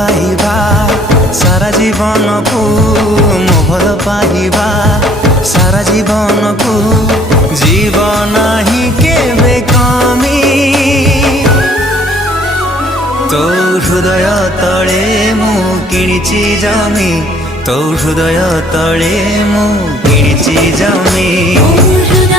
पाइबा सारा जीवन को मो भल पाइबा सारा जीवन को जीवन ही केबे कमी तो हृदय तले मु किणिची जमी तो हृदय तले मु किणिची जमी।